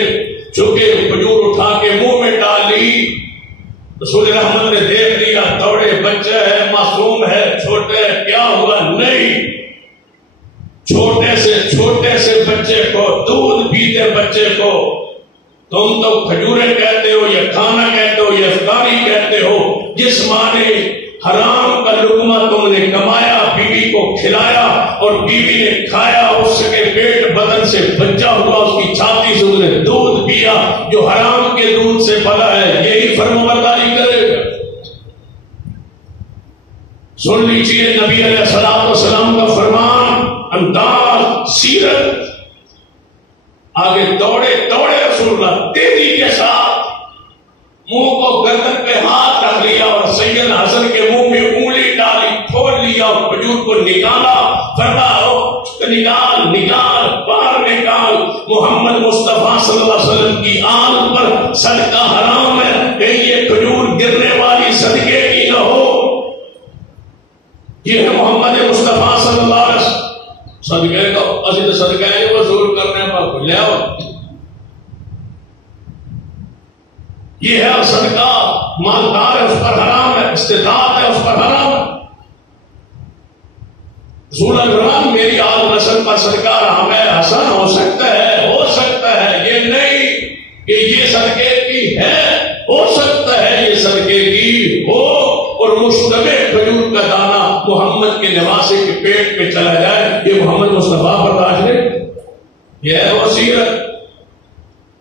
چونکہ کھجور اٹھا کے منہ میں ڈال لی. رسول رحمت نے دیکھ لیا، دوڑے، بچہ ہے، معصوم ہے، چھوٹے، کیا ہوا؟ نہیں، چھوٹے سے بچے کو، دودھ پیتے بچے کو تم تو کھجوریں کہتے ہو یا کھانا کہتے ہو یا افطاری کہتے ہو. جس ماں نے حرام کا لقمہ تم نے کمایا، بیوی کو کھلایا اور بیوی نے کھایا، اس کے پیٹ بدن سے بچہ ہوا، اس کی چھاتی سے اس نے دودھ پیا جو حرام کے دودھ سے پلا ہے، یہی فرمانبرداری کرے گا. سن لیجیے نبی علیہ السلام کا فرمان، انداز، سیرت. آگے دوڑے رسول اللہ تیزی کے ساتھ منہ کو گردن پہ ہاتھ رکھ لیا اور سید حسن کے منہ میں انگلی ڈالی، کھول لیا اور کھجور کو نکالا. نکال باہر نکال. محمد مصطفیٰ صلی اللہ علیہ وسلم کی آن پر صدقہ حرام ہے، کہیں یہ کھجور گرنے والی صدقے کی نہ ہو. یہ ہے محمد مصطفیٰ صلی اللہ علیہ وسلم. صدقے کا اسی تو صدقہ ہے وصول کرنے پر لے آؤ. یہ ہے صدقہ، مالدار ہے اس پر حرام ہے، استطاعت ہے اس پر حرام ہے. رسول اللہ میری آل نسل پر صدقہ رحم ہے حسن ہو سکتا ہے، یہ نہیں کہ یہ صدقے کی ہے، ہو سکتا ہے یہ صدقے کی ہو اور مشتبہ کھجور کا دانہ محمد کے نواسے کے پیٹ پہ چلا جائے. یہ محمد مصطفیٰ برداشت نہیں. یہ ہے وہ سیرت.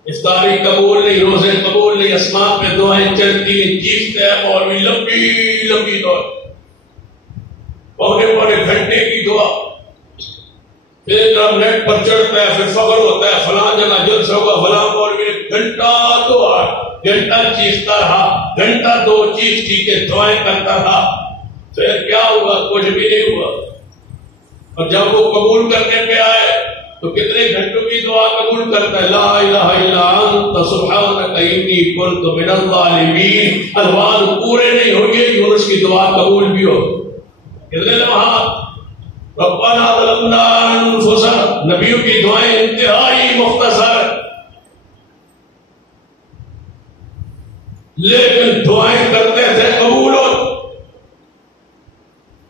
افطاری قبول نہیں، روزے قبول نہیں، اسمان پہ دعائیں چڑھتی ہیں، چیختے ہیں مولوی لمبی دعا، پونے گھنٹے کی دعا، پھر نیٹ پر چڑھتا ہے، پھر فخر ہوتا ہے فلاں جگہ جلسہ ہوگا، فلاں مولوی گھنٹہ دعا، گھنٹہ چیختا رہا، گھنٹہ دو چیخ کے دعائیں کرتا رہا. پھر کیا ہوا؟ کچھ بھی نہیں ہوا. اور جب وہ قبول کرنے پہ آئے تو کتنے گھنٹوں کی دعا قبول کرتا ہے؟ لا الہ الا انت سبحانک انی کنت من الظالمین. الفاظ پورے نہیں ہوں گے یونس کی دعا قبول بھی ہو. کتنے لمحات ربنا ظلمنا انفسنا. نبیوں کی دعائیں انتہائی مختصر لیکن دعائیں کرتے تھے قبول ہو.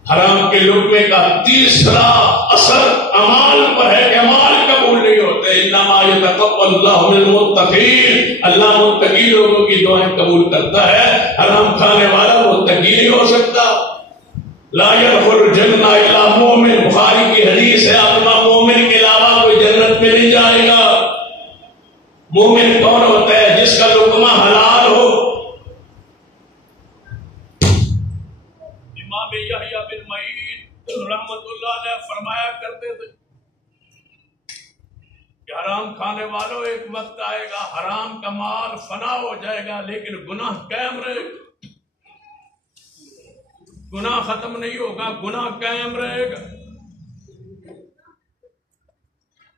حرام کے لقمے کا تیسرا اثر اعمال پر ہے کہ اعمال قبول نہیں ہوتے. انما یتقبل اللہ من المتقین. اللہ متقی لوگوں کی دعائیں قبول کرتا ہے. حرام کھانے والا متقی نہیں ہو سکتا. لا يدخل الجنہ الا مومن. بخاری کی حدیث ہے اپنا مومن کے علاوہ کوئی جنت میں نہیں جائے گا. مومن کون ہوتا ہے؟ جس کا لقمہ حلال ہو. امام یحییٰ بن معین کھانے والوں ایک وقت آئے گا حرام کا مال فنا ہو جائے گا لیکن گناہ قائم رہے گا. گناہ ختم نہیں ہوگا، گناہ قائم رہے گا.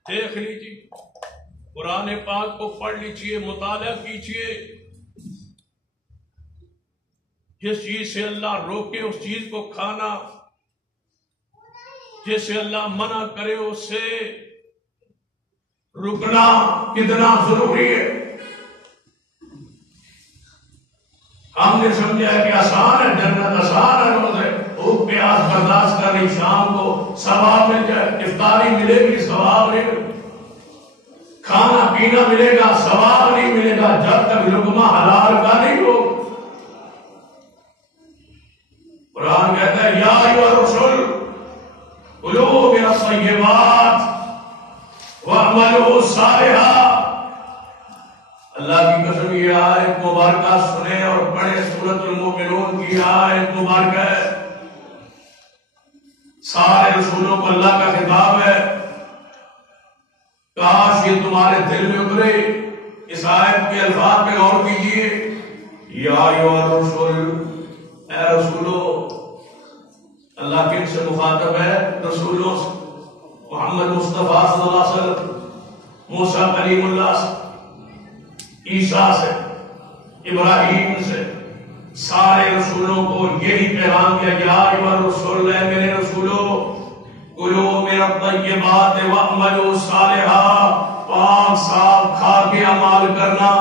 دیکھ لیجیے، قرآن پاک کو پڑھ لیجیے، مطالعہ کیجیے. جس چیز سے اللہ روکے اس چیز کو کھانا، جس سے اللہ منع کرے اس سے رکنا کتنا ضروری ہے. ہم نے سمجھا کہ آسان ہے، جنت آسان ہے، روزے بھوک پیاس برداشت کرنی، شام کو ثواب مل جائے، افطاری ملے گی ثواب نہیں ملے، کھانا پینا ملے گا ثواب نہیں ملے گا جب تک لقمہ حلال کا نہیں ہو. قرآن کہتا ہے یا ایھا الرسل کلوا من الطیبات واعملوا صالحا. اللہ کی قسم یہ آیت مبارکہ سنیں اور پڑھیں، سورۃ المؤمنون کی آیت مبارکہ ہے. سارے رسولوں کو اللہ کا خطاب ہے. کاش یہ تمہارے دل میں اترے. اس آیت کے الفاظ پہ غور کیجیے. یا ایھا الرسل، اے رسولو. اللہ کن سے مخاطب ہے؟ رسولوں سے. محمد مصطفیٰ صلی اللہ علیہ وسلم، موسیٰ کلیم اللہ سے، عیسیٰ سے، ابراہیم سے، سارے رسولوں کو یہی پیغام دیا. یا ایھا الرسل، اے میرے رسولو، کلوا من الطیبات واعملوا صالحا. پاک صاف کھا کے عمل کرنا.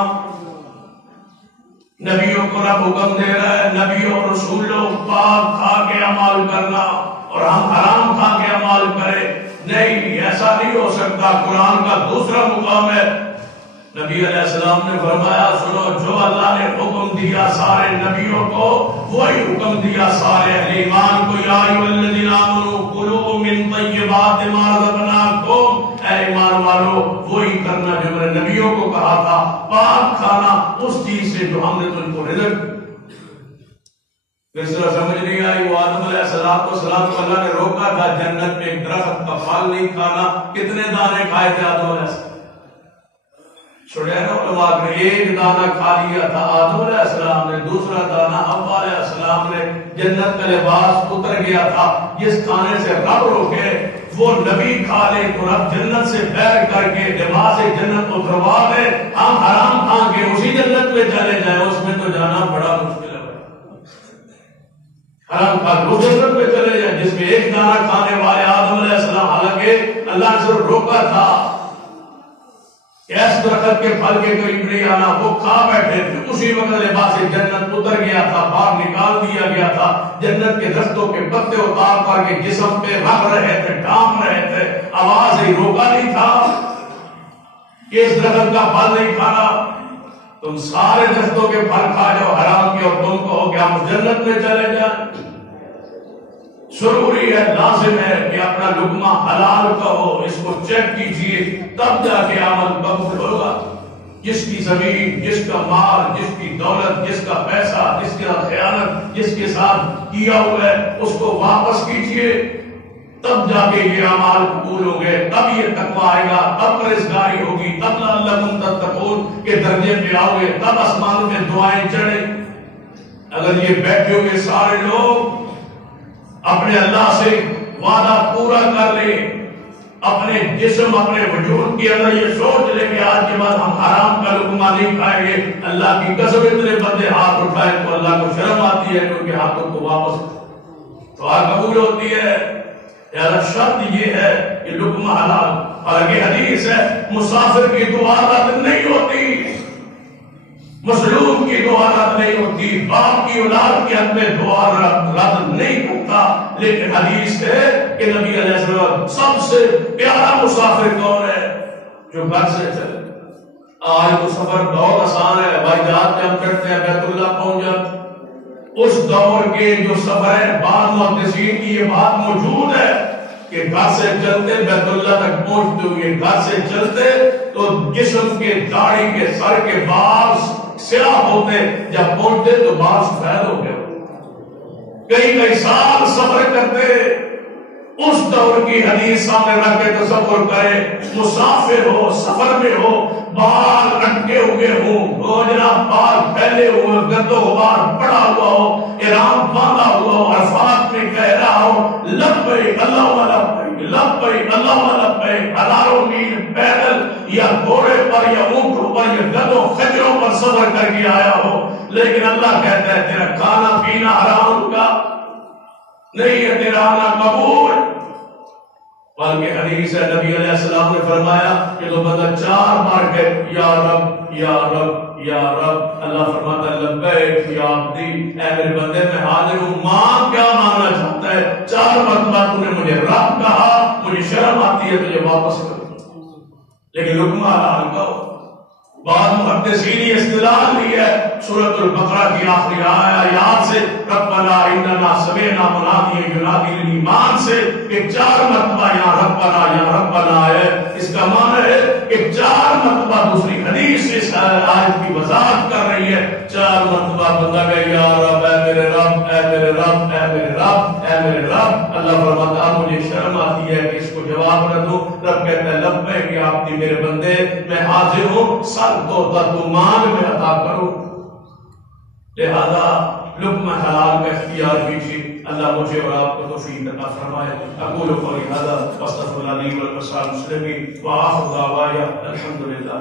نبیوں کو رب حکم دے رہا ہے، نبیوں اور رسولوں پاک کھا کے عمل کرنا، اور ہم حرام کھا کے عمل کریں. نہیں، ایسا نہیں ہو سکتا. قرآن کا دوسرا مقام ہے. نبی علیہ السلام نے فرمایا سنو، جو اللہ نے حکم دیا سارے نبیوں کو وہی حکم دیا سارے اہل ایمان کو. یا ایھا الذین آمنوا کلوا من طیبات ما رزقناکم. اے ایمان والو، وہی کرنا جو میں نے نبیوں کو کہا تھا، پاک کھانا اس چیز سے جو ہم نے تم کو رزق. اس طرح سمجھ نہیں آئی؟ وہ آدم علیہ السلام کو اللہ نے روکا تھا جنت میں ایک درخت کا پھل نہیں کھانا. کتنے دانے کھائے تھے آدم علیہ السلام؟ چھوڑے نا علماء نے ایک دانہ کھا لیا تھا آدم علیہ السلام نے، دوسرا دانہ حوا علیہ السلام نے. جنت کا لباس اتر گیا تھا. جس کھانے سے رب روکے وہ نبی کھا لے تو رب جنت سے بیر کر کے لباس جنت کو اتروا دے. ہم حرام کھا کے اسی جنت میں چلے جائیں، اس میں تو جانا بڑا مشکل ہے. حرام کھا کے اس جنت میں چلے جائیں جس میں ایک دانہ کھانے والے آدم علیہ السلام، حالانکہ اللہ نے صرف روکا تھا اس درخت کے پھل کے قریب نہیں آنا. وہ کھا بیٹھے تھے، اسی وقت لباس جنت اتر گیا تھا، باہر نکال دیا گیا تھا. جنت کے درختوں کے پتے اتار کر کے جسم پہ رکھ رہے تھے، ڈھانپ رہے تھے. آواز ہی روکا نہیں تھا کہ اس درخت کا پھل نہیں کھانا. تم سارے درختوں کے پھل کھا جاؤ حرام کے، اور تم کہو کہ ہم جنت میں چلے جائیں. ضروری ہے، لازم ہے کہ اپنا لقمہ حلال کا ہو. اس کو چیک کیجئے، تب جا کے عمل قبول ہوگا. جس کی زمین، جس کا مال، جس کی دولت، جس کا پیسہ، جس کا خیانت جس کے ساتھ کیا ہوا ہے اس کو واپس کیجئے. تب جا کے یہ اعمال قبول ہوں گے، تب یہ تقویٰ آئے گا، تب پرہیزگاری ہوگی، تب لعلکم تتقون کے درجے پہ آؤ گے، تب آسمان میں دعائیں چڑھے. اگر یہ بیٹھے ہوئے سارے لوگ اپنے اللہ سے وعدہ پورا کر لیں، اپنے جسم اپنے وجود کے اندر یہ سوچ لیں کہ آج کے بعد ہم حرام کا لقمہ نہیں کھائیں گے، اللہ کی قسم اتنے بندے ہاتھ اٹھائے تو اللہ کو شرم آتی ہے کہ ان کے ہاتھوں کو واپس دعا قبول ہوتی ہے. شرط یہ ہے کہ لقمہ حلال. حالانکہ حدیث ہے مسافر کی دعا رد نہیں ہوتی، مظلوم کی دعا رد نہیں ہوتی، باپ کی اولاد کے حق میں دعا رد نہیں ہوتا. لیکن حدیث ہے کہ نبی علیہ السلام سب سے پیارا مسافر کون ہے؟ جو گھر سے چلے. آج تو سفر بہت آسان ہے، ہوائی جہاز پہ ہم چڑھتے ہیں بیت اللہ پہنچ جاتے. اس دور کے جو سفر ہے، بعض محدثین کی یہ بات موجود ہے کہ گھر سے چلتے بیت اللہ تک پہنچتے ہوئے، گھر سے چلتے تو جسم کے داڑھی کے سر کے بال سیاہ ہوتے، جب پہنچتے تو بال سفید ہو گئے. کئی سال سفر کرتے، اس دور کی حدیث سامنے رکھ کے تصور کرے، مسافر ہو، سفر میں ہو، بال اٹکے ہوئے ہوں، جناب بال پھیلے ہوئے، گرد و غبار پڑا ہوا ہو، احرام باندھا ہوا ہو، عرفات میں کہہ رہا ہو لبیک اللہم لبیک لبیک اللہم لبیک، ہزاروں میل پیدل یا گھوڑے پر یا اونٹوں پر یا گدوں خچروں پر سفر کر کے آیا ہو، لیکن اللہ کہتا ہے تیرا کھانا پینا حرام کا نہیں ہے، تیرا آنا قبول۔ بلکہ حدیث ہے نبی علیہ السلام نے فرمایا کہ تو بندہ 4 بار کہ یا رب یا رب یا رب، اللہ فرماتا ہے لبیک یا عبدی، اے میرے بندے میں حاضر ہوں، مانگ کیا مانگنا چاہتا ہے؟ 4 مرتبہ تو نے مجھے رب کہا، مجھے شرم آتی ہے تجھے واپس کرو، لیکن لقمہ حلال کا ہو۔ بعض محدثین نے استدلال لی ہے سورۃ البقرہ کی آخری آیات سے، ربنا اننا سمعنا منادیا ینادی للایمان سے، کہ 4 مرتبہ یا ربنا ہے، اس کا معنی ہے کہ 4 مرتبہ دوسری حدیث اس آیت کی وضاحت کر رہی ہے، 4 مرتبہ بندہ کہ یا رب، اے میرے رب، اے میرے رب، اے میرے رب، اے میرے رب۔ اللہ فرماتا ہے مجھے شرم آتی ہے کہ اس کو جواب نہ دوں، رب کہتا ہے لبیک یا عبدی، میرے بندے میں حاضر ہوں، تو تو مانگ میں عطا کرو۔ لہذا لقمہ حلال کا اختیار کیجیے، اللہ مجھے اور آپ کو توفیق عطا فرمائے۔ اقول قولی ھذا واستغفر اللہ لی ولکم ولسائر المسلمین وآخر دعوانا الحمد للہ۔